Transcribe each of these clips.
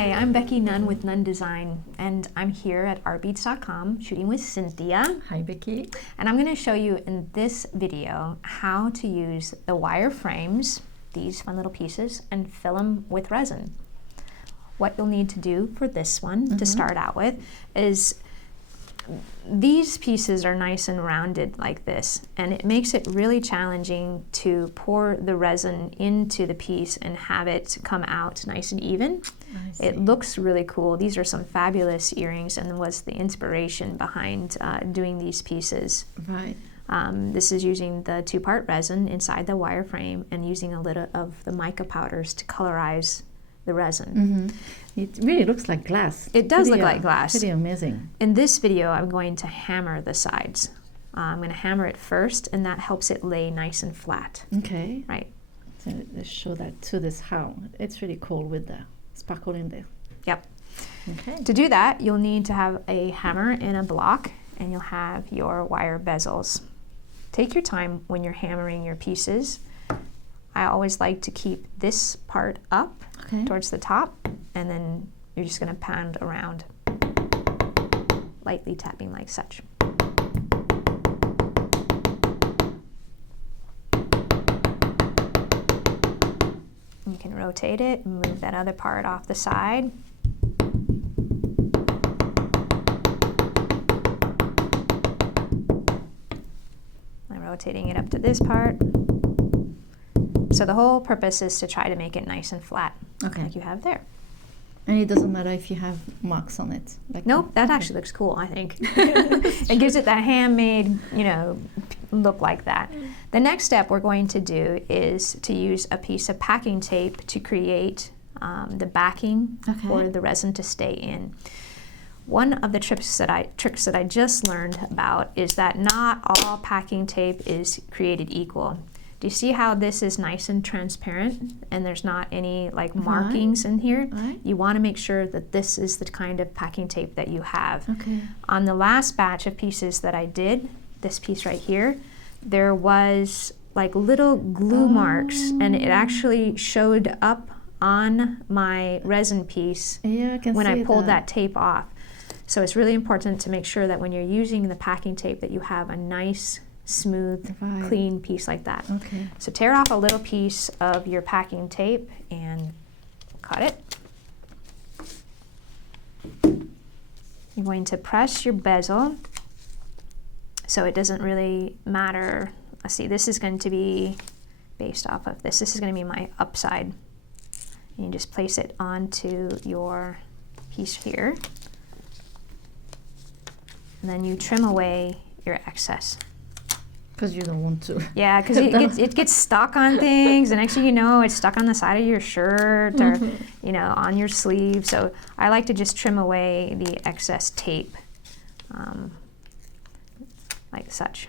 Hi, I'm Becky Nunn with Nunn Design, and I'm here at artbeats.com shooting with Cynthia. Hi, Becky. And I'm going to show you in this video how to use the wire frames, these fun little pieces, and fill them with resin. What you'll need to do for this one to start out with is these pieces are nice and rounded like this, and it makes it really challenging to pour the resin into the piece and have it come out nice and even. It looks really cool. These are some fabulous earrings and was the inspiration behind doing these pieces. Right. This is using the two-part resin inside the wire frame and using a little of the mica powders to colorize the resin. It really looks like glass. It does look like glass. Pretty amazing. In this video, I'm going to hammer the sides. I'm going to hammer it first, and that helps it lay nice and flat. Okay. Right. So let's show that to this how. It's really cool with the sparkle in there. Yep. Okay. To do that, you'll need to have a hammer and a block, and you'll have your wire bezels. Take your time when you're hammering your pieces. I always like to keep this part up towards the top, and then you're just going to pound around, lightly tapping like such. You can rotate it and move that other part off the side. I'm rotating it up to this part. So the whole purpose is to try to make it nice and flat, like you have there. And it doesn't matter if you have marks on it. Like nope, that actually looks cool, I think. It gives it that handmade, look like that. The next step we're going to do is to use a piece of packing tape to create the backing for the resin to stay in. One of the tricks that I just learned about is that not all packing tape is created equal. Do you see how this is nice and transparent and there's not any markings in here? You want to make sure that this is the kind of packing tape that you have. On the last batch of pieces that I did, this piece right here, there was like little glue marks, and it actually showed up on my resin piece when I pulled that tape off. So it's really important to make sure that when you're using the packing tape that you have a nice smooth, clean piece like that. So tear off a little piece of your packing tape and cut it. You're going to press your bezel so it doesn't really matter. Let's see, this is going to be based off of this. This is going to be my upside. And you just place it onto your piece here. And then you trim away your excess. Because you don't want to. Yeah, because it gets stuck on things, and next thing you know, it's stuck on the side of your shirt or on your sleeve. So I like to just trim away the excess tape, like such.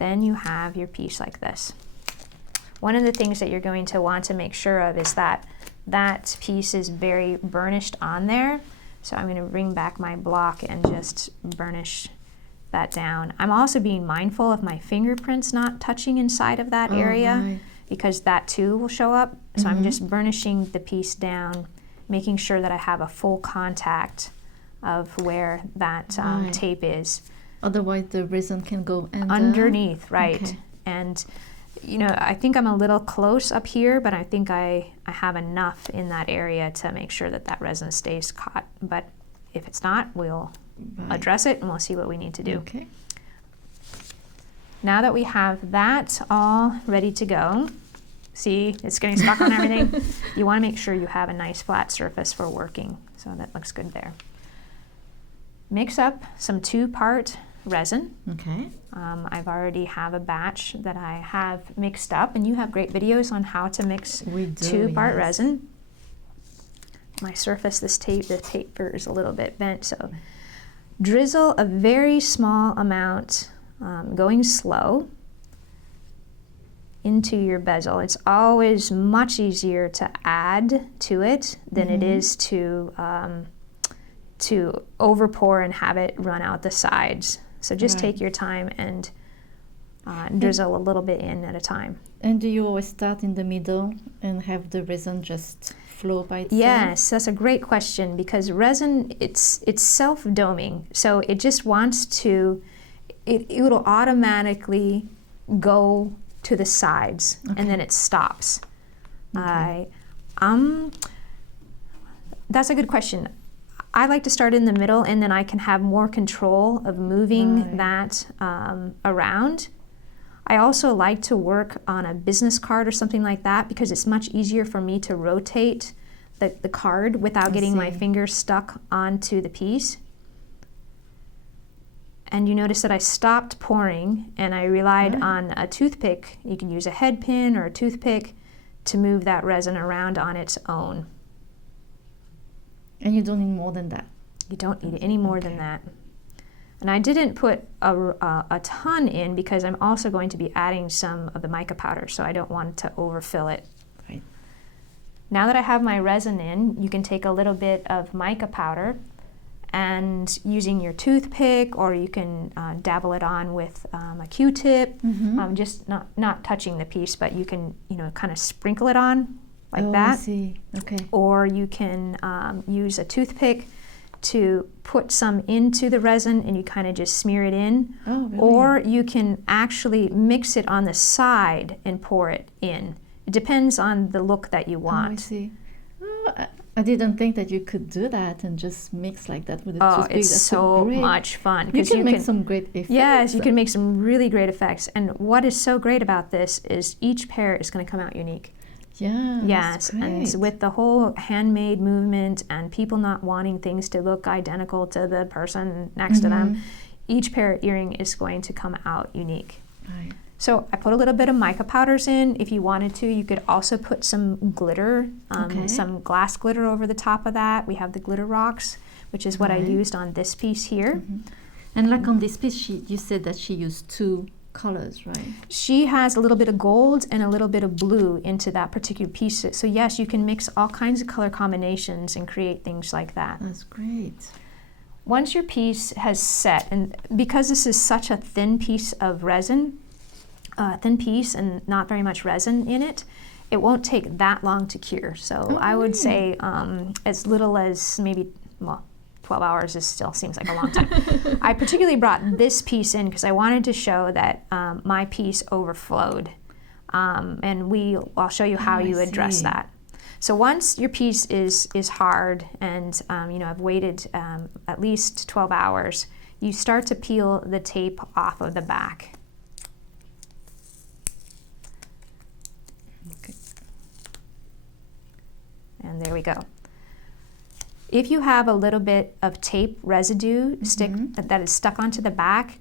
Then you have your piece like this. One of the things that you're going to want to make sure of is that that piece is very burnished on there. So I'm going to bring back my block and just burnish that down. I'm also being mindful of my fingerprints not touching inside of that area because that too will show up. So I'm just burnishing the piece down, making sure that I have a full contact of where that tape is. Otherwise the resin can go underneath, right? And I think I'm a little close up here, but I think I have enough in that area to make sure that that resin stays caught. But if it's not, we'll address it and we'll see what we need to do. Now that we have that all ready to go, see, it's getting stuck on everything. You want to make sure you have a nice flat surface for working. So that looks good there. Mix up some two-part resin. I've already have a batch that I have mixed up, and you have great videos on how to mix two-part resin. My surface, the taper is a little bit bent, so drizzle a very small amount, going slow, into your bezel. It's always much easier to add to it than it is to overpour and have it run out the sides. So just take your time and drizzle a little bit in at a time. And do you always start in the middle and have the resin just flow by itself? Yes, that's a great question, because resin, it's self-doming. So it just wants to, it will automatically go to the sides, and then it stops. Okay. That's a good question. I like to start in the middle, and then I can have more control of moving that around. I also like to work on a business card or something like that, because it's much easier for me to rotate the card without getting my fingers stuck onto the piece. And you notice that I stopped pouring, and I relied on a toothpick. You can use a head pin or a toothpick to move that resin around on its own. And you don't need more than that? You don't need any more than that. And I didn't put a ton in, because I'm also going to be adding some of the mica powder, so I don't want to overfill it. Right. Now that I have my resin in, you can take a little bit of mica powder, and using your toothpick, or you can dabble it on with a Q-tip, just not touching the piece, but you can kind of sprinkle it on like that. I see. Okay. Or you can use a toothpick to put some into the resin, and you kind of just smear it in. Oh, really? Or you can actually mix it on the side and pour it in. It depends on the look that you want. Oh, I see. Oh, I didn't think that you could do that and just mix like that with a toothpick. It's That's so great. much fun. You can make some great effects. Yes, you can make some really great effects. And what is so great about this is each pair is going to come out unique. Yeah. Yes, and with the whole handmade movement and people not wanting things to look identical to the person next to them, each pair of earring is going to come out unique. Right. So I put a little bit of mica powders in. If you wanted to, you could also put some glitter, some glass glitter over the top of that. We have the glitter rocks, which is what I used on this piece here. And like on this piece, you said that she used 2 colors, right? She has a little bit of gold and a little bit of blue into that particular piece. So yes, you can mix all kinds of color combinations and create things like that. That's great. Once your piece has set, and because this is such a thin piece of resin, and not very much resin in it, it won't take that long to cure. So I would say as little as maybe, 12 hours still seems like a long time. I particularly brought this piece in because I wanted to show that my piece overflowed. And I'll show you how you address that. So once your piece is hard, and I've waited at least 12 hours, you start to peel the tape off of the back. Okay. And there we go. If you have a little bit of tape residue that is stuck onto the back,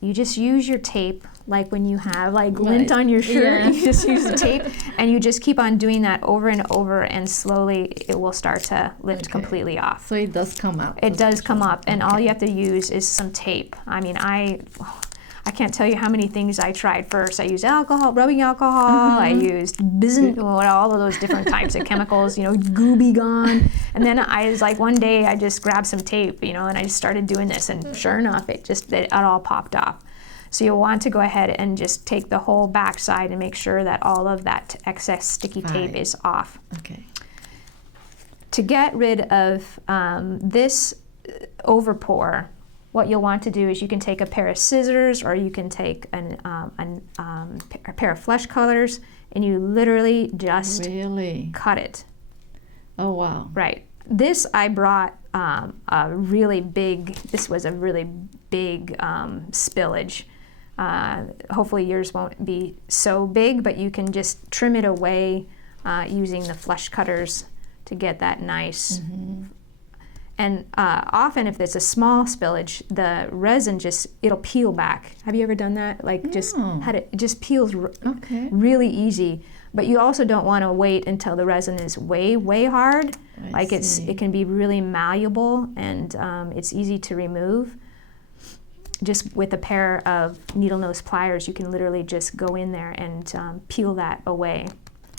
you just use your tape, like when you have lint on your shirt, you just use the tape, and you just keep on doing that over and over, and slowly it will start to lift completely off. So it does come up. It does come up, and all you have to use is some tape. I mean, I can't tell you how many things I tried first. I used alcohol, rubbing alcohol. I used all of those different types of chemicals, Gooby Gone. And then I was like, one day I just grabbed some tape, and I just started doing this, and sure enough, it all popped off. So you'll want to go ahead and just take the whole back side and make sure that all of that excess sticky tape is off. Okay. To get rid of this overpour, what you'll want to do is you can take a pair of scissors, or you can take a pair of flesh colors, and you literally just cut it. Oh, wow. Right. This I brought this was a really big spillage. Hopefully yours won't be so big, but you can just trim it away using the flesh cutters to get that nice. And often if there's a small spillage, the resin it'll peel back. Have you ever done that? It just peels really easy. But you also don't want to wait until the resin is way, way hard. It can be really malleable, and it's easy to remove. Just with a pair of needle nose pliers, you can literally just go in there and peel that away.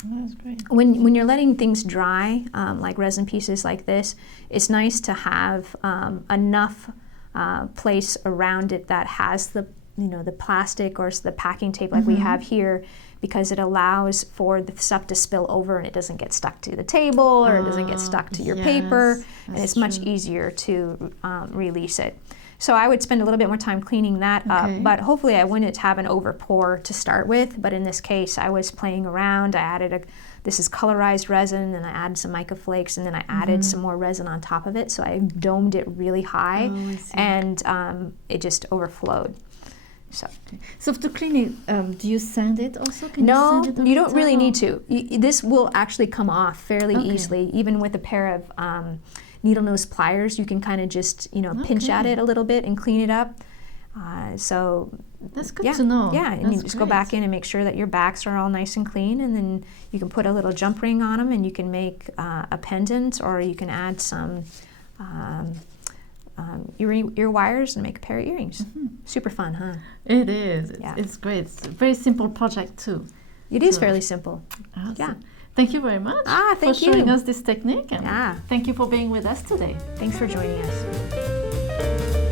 Oh, that's great. When you're letting things dry, like resin pieces like this, it's nice to have enough place around it that has the the plastic or the packing tape like we have here, because it allows for the stuff to spill over and it doesn't get stuck to the table or it doesn't get stuck to your paper, and it's much easier to release it. So I would spend a little bit more time cleaning that up, but hopefully I wouldn't have an over pour to start with. But in this case, I was playing around. I added this is colorized resin, and I added some mica flakes, and then I added some more resin on top of it. So I domed it really high, and it just overflowed. So to clean it, do you sand it also? No, you, you don't really need to. This will actually come off fairly easily, even with a pair of needle nose pliers. You can kind of just pinch at it a little bit and clean it up. So that's good to know. Yeah, and that's you just go back in and make sure that your backs are all nice and clean, and then you can put a little jump ring on them, and you can make a pendant, or you can add some ear wires and make a pair of earrings. Super fun, huh? It is. It's great. It's a very simple project too. It is fairly simple. Awesome. Yeah. Thank you very much for showing us this technique, and yeah. thank you for being with us today. Thanks for joining us.